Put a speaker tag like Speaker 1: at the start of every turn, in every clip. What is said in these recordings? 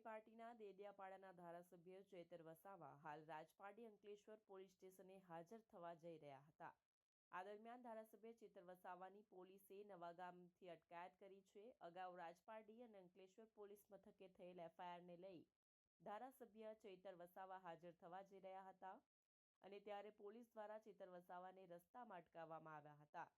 Speaker 1: અમારી પાર્ટીના દેડિયાપાડાના ધારાસભ્ય ચેતર વસાવા હાલ રાજપાડી અંકલેશ્વર પોલીસ સ્ટેશને હાજર થવા જઈ રહ્યા હતા. આ દરમિયાન ધારાસભ્ય ચેતર વસાવાની પોલીસે નવાગામથી અટકાયત કરી છે. અગાઉ રાજપારડી અને અંકલેશ્વર પોલીસ મથકે થયેલ એફઆઈઆરને લઈ ધારાસભ્ય ચેતર વસાવા હાજર થવા જઈ રહ્યા હતા અને ત્યારે પોલીસ દ્વારા ચેતર વસાવાને રસ્તામાં અટકાવવામાં આવ્યા હતા.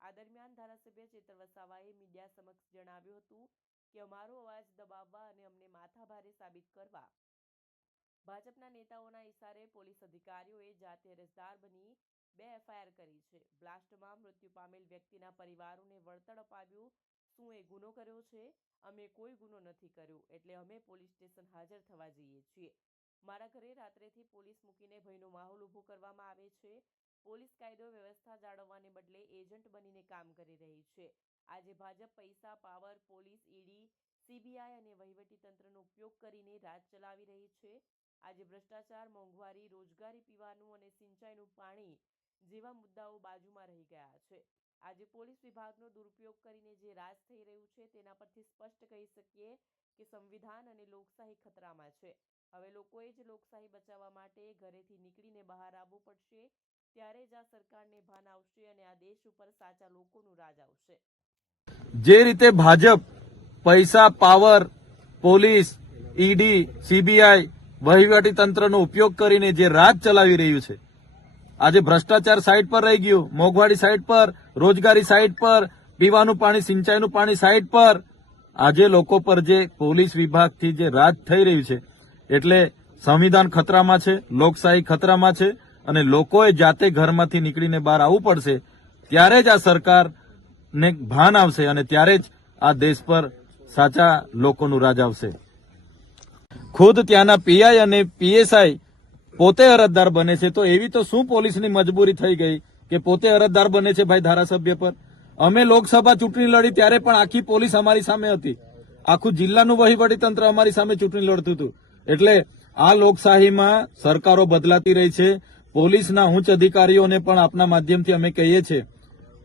Speaker 1: આ દરમિયાન ધારાસભ્ય ચેતર વસાવાએ મીડિયા સમક્ષ જણાવ્યું હતું કે અમારો અવાજ દબાવવા અને અમને માથાભારે સાબિત કરવા. ભાજપના નેતાઓના ઇશારે પોલીસ અધિકારીઓએ જાતે અરજદાર બની બે એફઆઈઆર કરી છે. બ્લાસ્ટમાં મૃત્યુ પામેલ વ્યક્તિના પરિવારોને વળતર અપાવ્યું. શું એ ગુનો કર્યો છે? અમે કોઈ ગુનો નથી કર્યો, એટલે અમે પોલીસ સ્ટેશન હાજર થવા જઈએ છીએ. મારા ઘરે રાત્રેથી પોલીસ મૂકીને ભયનો માહોલ ઊભો કરવામાં આવે છે. પોલીસ કાયદો વ્યવસ્થા જાળવવાને બદલે એજન્ટ બનીને કામ કરી રહી છે. આજે ભાજપ પૈસા, પાવર, પોલીસ, ઈડી, સીબીઆઈ અને વહીવટીતંત્રનો ઉપયોગ કરીને રાજ ચલાવી રહી છે. આજે ભ્રષ્ટાચાર, મોંઘવારી, રોજગારી પીવાનું અને સિંચાઈનું પાણી જેવા મુદ્દાઓ બાજુમાં રહી ગયા છે. આજે પોલીસ વિભાગનો દુરુપયોગ કરીને જે રાજ થઈ રહ્યું છે તેના પરથી સ્પષ્ટ કહી શકીએ કે સંવિધાન અને લોકશાહી ખતરામાં છે. હવે લોકોએ જ લોકશાહી બચાવવા માટે ઘરેથી નીકળીને બહાર આવવું પડશે. ત્યારે જ આ સરકારને ભાન આવશે અને આ દેશ ઉપર સાચા લોકોનું રાજ આવશે.
Speaker 2: જે રીતે ભાજપ, પૈસા, પાવર, પોલીસ, ઈડી, સીબીઆઈ વહીવટી તંત્રનો ઉપયોગ કરીને જે રાજ ચલાવી રહ્યું છે, આજે ભ્રષ્ટાચાર સાઈડ પર રહી ગયું, મોંઘવારી સાઈડ પર, રોજગારી સાઈડ પર, પીવાનું પાણી, સિંચાઈનું પાણી સાઈડ પર, આજે લોકો પર જે પોલીસ વિભાગથી જે રાજ થઈ રહ્યું છે, એટલે સંવિધાન ખતરામાં છે, લોકશાહી ખતરામાં છે અને લોકોએ જાતે ઘરમાંથી નીકળીને બહાર આવવું પડશે, ત્યારે જ આ સરકારને ભાન આવશે અને ત્યારે જ આ દેશ પર સાચા લોકોનું રાજ આવશે. ખુદ ત્યાંના પીઆઈ અને પીએસઆઈ પોતે અરજદાર બને છે, તો એવી તો શું પોલીસની મજબૂરી થઈ ગઈ કે પોતે અરજદાર બને છે ભાઈ ધારાસભ્ય પર? અમે લોકસભા ચૂંટણી લડી ત્યારે પણ આખી પોલીસ અમારી સામે હતી. આખું જિલ્લાનું વહીવટી તંત્ર અમારી સામે ચૂંટણી લડતું હતું. એટલે આ લોકશાહીમાં સરકારો બદલાતી રહી છે પોલીસના ઉચ્ચ અધિકારીઓને પણ આપના માધ્યમથી અમે કહીએ છીએ.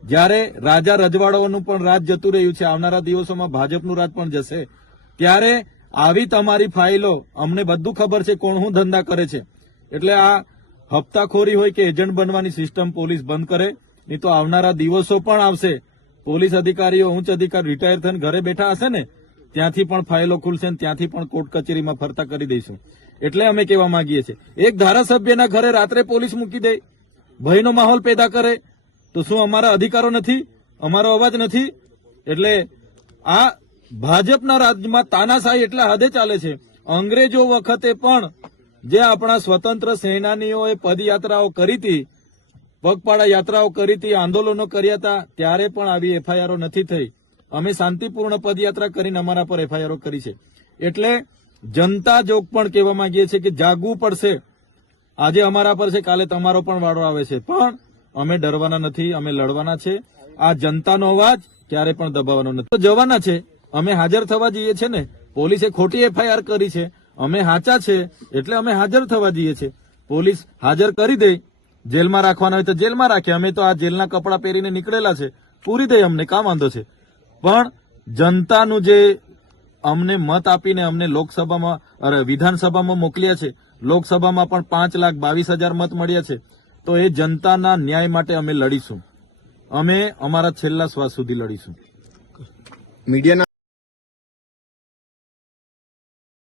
Speaker 2: જ્યારે રાજા રજવાડાઓનું પણ રાજ જતું રહ્યું છે, આવનારા દિવસોમાં ભાજપનું રાજ પણ જશે, ત્યારે આવી તમારી ફાઇલો, અમને બધું ખબર છે કોણ હું ધંધા કરે છે. એટલે આ હપ્તાખોરી હોય કે એજન્ટ બનવાની સિસ્ટમ પોલીસ બંધ કરે, નહીં તો આવનારા દિવસો પણ આવશે. પોલીસ અધિકારીઓ, ઉચ્ચ અધિકારી રિટાયર થઈને ઘરે બેઠા હશે ને ત્યાંથી પણ ફાઇલો ખુલશે અને ત્યાંથી પણ કોર્ટ કચેરીમાં ફરતા કરી દઈશું. એટલે અમે કહેવા માંગીએ છીએ. એક ધારાસભ્યના ઘરે રાત્રે પોલીસ મૂકી દે. ભયનો માહોલ પેદા કરે. તો શું અમારા અધિકારો નથી? અમારો અવાજ નથી? એટલે આ ભાજપના રાજ્યમાં તાનાશાહી એટલા હદે ચાલે છે. અંગ્રેજો વખતે પણ જે આપણા સ્વતંત્ર સેનાનીઓએ પદયાત્રાઓ કરી હતી, પગપાળા યાત્રાઓ કરી હતી, આંદોલનો કર્યા હતા, ત્યારે પણ આવી એફઆઈઆરો નથી થઈ. અમે શાંતિપૂર્ણ પદયાત્રા કરીને અમારા પર એફઆઈઆરો કરી છે. એટલે જનતા જોગ પણ કહેવા માંગીએ છીએ કે જાગવું પડશે. આજે અમારા પર છે, કાલે તમારો પણ વાળો આવે છે. પણ અમે ડરવાના નથી, અમે લડવાના છે. આ જનતાનો અવાજ ક્યારે પણ દબાવવાનો નથી. તો જવાના છે, અમે હાજર થવા જઈએ છે ને, પોલીસે ખોટી એફઆઈઆર કરી છે. અમે હાચા છે, એટલે અમે હાજર થવા જઈએ છે. પોલીસ હાજર કરી દે, જેલમાં રાખવાના હોય તો જેલમાં રાખે. અમે તો આ જેલના કપડાં પહેરીને નીકળેલા છે. પૂરી દે અમને કામ વાંધો છે? પણ જનતાનું જે અમને મત આપીને અમને લોકસભામાં, અરે વિધાનસભામાં મોકલ્યા છે, લોકસભામાં પણ પાંચ લાખ બાવીસ હજાર મત મળ્યા છે, તો એ જનતાના ન્યાય માટે અમે લડીશું. અમે અમારા છેલ્લા શ્વાસ સુધી લડીશું.
Speaker 3: મીડિયાના